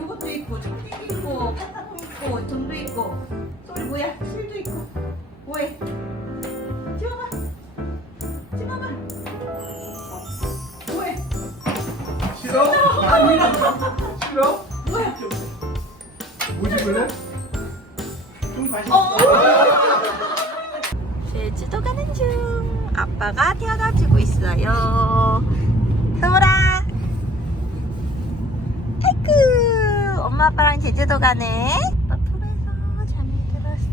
요것도 있고 청객 있고 파타콩 있고 등도 있고. 소리 뭐야? 실도 있고. 뭐해? 싫어? 아니 싫어? 뭐야 뭐지 그래? 제주도 가는 중. 아빠가 태워다 주고 있어요 소라 아이쿠 엄마 아빠랑 제주도 가네 아빠 품에서 잠이 들었어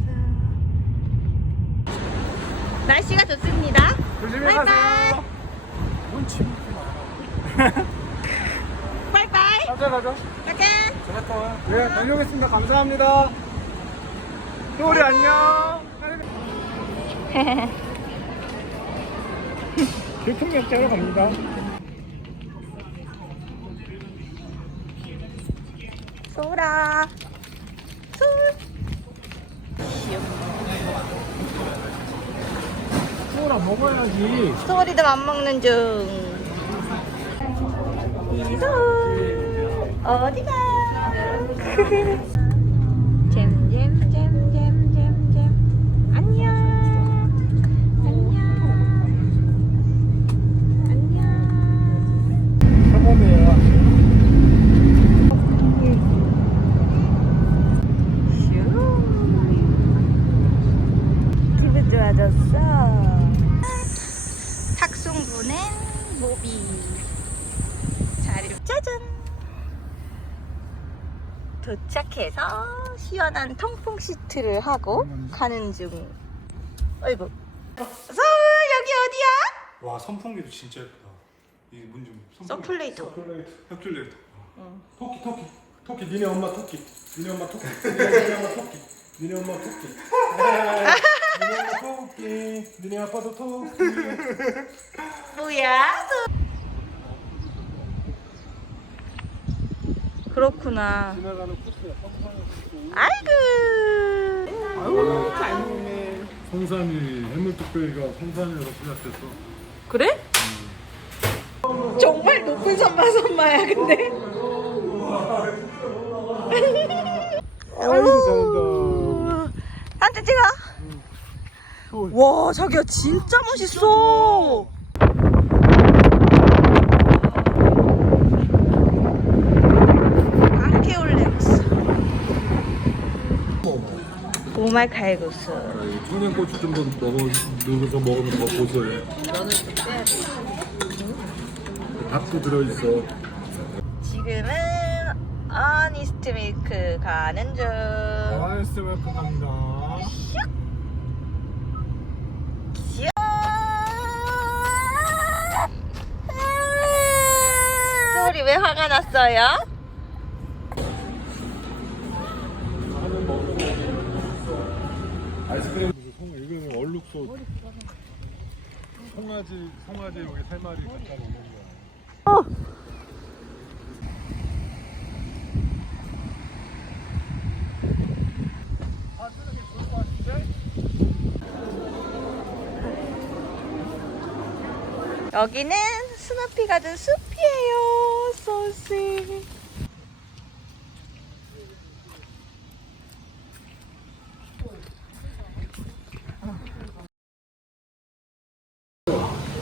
날씨가 좋습니다 조심히 바이바이. 가세요. 뭔 짐이 많아. 바이바이 가자 가자. 가자 네 다녀오겠습니다. 감사합니다. 소리 안녕. 교통약자로 갑니다. 소라. 솔. 소라 먹어야지. 소리도 안 먹는 중. 이솔. 어디가 잼잼잼잼잼잼 안녕 안녕 안녕 저번에야. 슈 기분 좋아졌어 탁송분의 모비 자리로 짜잔 도착해서 시원한 통풍 시트를 하고 가는 중. 어이구. 서울 여기 어디야? 와 선풍기도 진짜 예쁘다. 이게 뭔지 서플레이터. 혁줄레이터. 토끼 토끼. 토끼 니네 엄마 토끼. 니네 엄마 토끼. 니네 엄마 토끼. 니네 엄마 토끼. 니네 엄마 토끼. 니네 아빠도 토끼. 뭐야? 그렇구나. 지나가는 코스야 아이고. 아유 잘 먹네 성산이 해물특별히가 성산에서 시작됐어. 그래? 정말 높은 선마 선마야 근데? 잘한다. 사진 찍어. 또와 자기야 진짜 멋있어 안케올렉스 오말 칼국수 청양 고추 좀더 먹어 넣어서 먹으면 더 고소해. 밥도 들어있어. 지금은 어니스트 밀크 가는 중 아이스 웰컴 갑니다 소리 왜 화가 났어요? 얼룩소. 송아지 송아지 여기 세 마리 갖다 놓는 거야. 여기는 스누피 가든 숲이에요. 소스.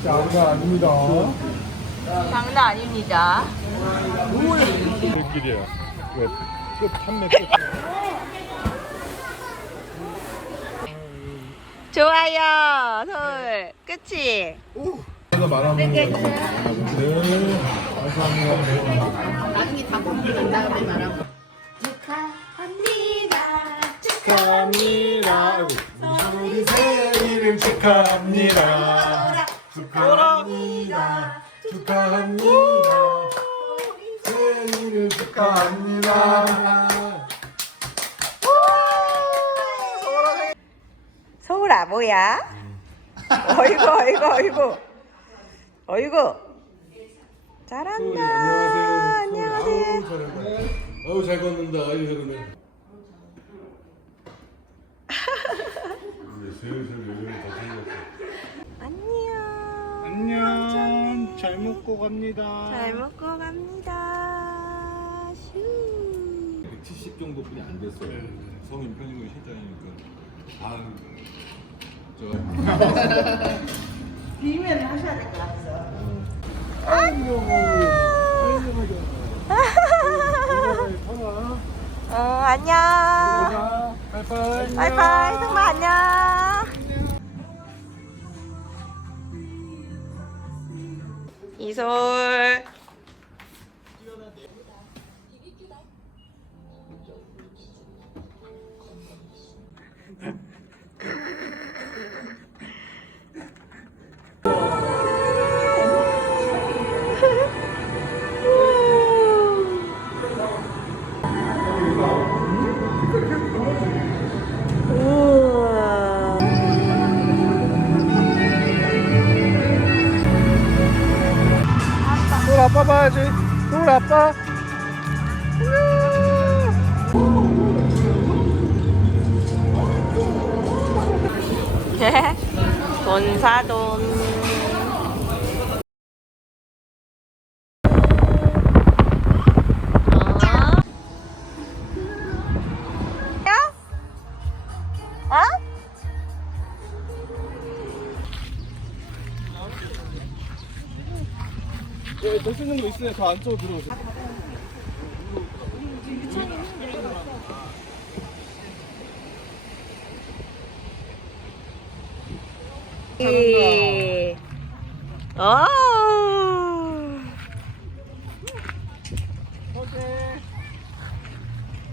장난 아닙니다 장난 아닙니다. 길이야. 끝 판매 끝. 좋아요. 솔. 그치? 내가 말하는 거. 네. 축하합니다. 우리 생일을 축하합니다. 축하합니다. 축하합니다. 생일을 축하합니다. 소울아 뭐야? 어이구 어이구 어이구. 어이구. 잘한다. 안녕하세요. 어우 잘 걷는다. 아유 그러네. 이제 슬슬 요즘에 더 생겼어. 안녕 안녕 잘 먹고 갑니다. 잘 먹고 갑니다. 슈. 170 정도뿐이 안 됐어요. 성인 편의점 실장이니까. 아, 저 비면 하셔야 될 것 같아서. 어, 안녕. 바이바이. 바이바이, 승마 안녕. 이솔. 아빠 봐야지. 울 아빠. 돈사돈. 예, 볼수 있는 거 있으면 더 안쪽으로 들어오세요. 이. 어.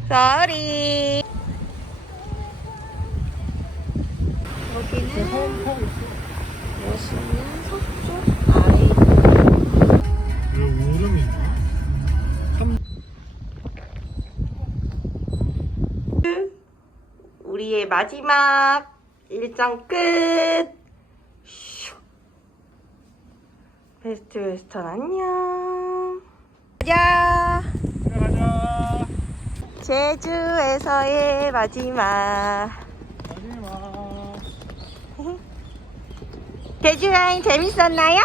쏘리. 여기는 멋있는 서 마지막 일정 끝. 슈. 베스트 웨스턴 안녕. 가자. 가자. 제주에서의 마지막. 마지막. 제주 여행 재밌었나요?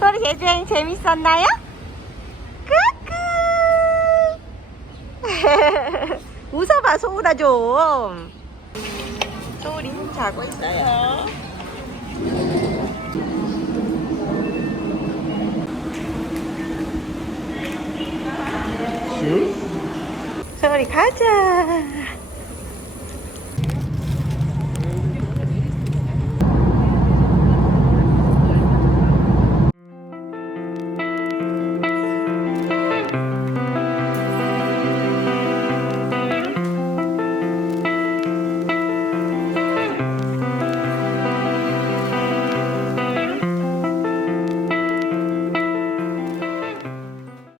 소리 제주 여행 재밌었나요? 크크. 웃어봐 소울아 좀. 소울이는 자고 있어요. 슈? 소울이 가자.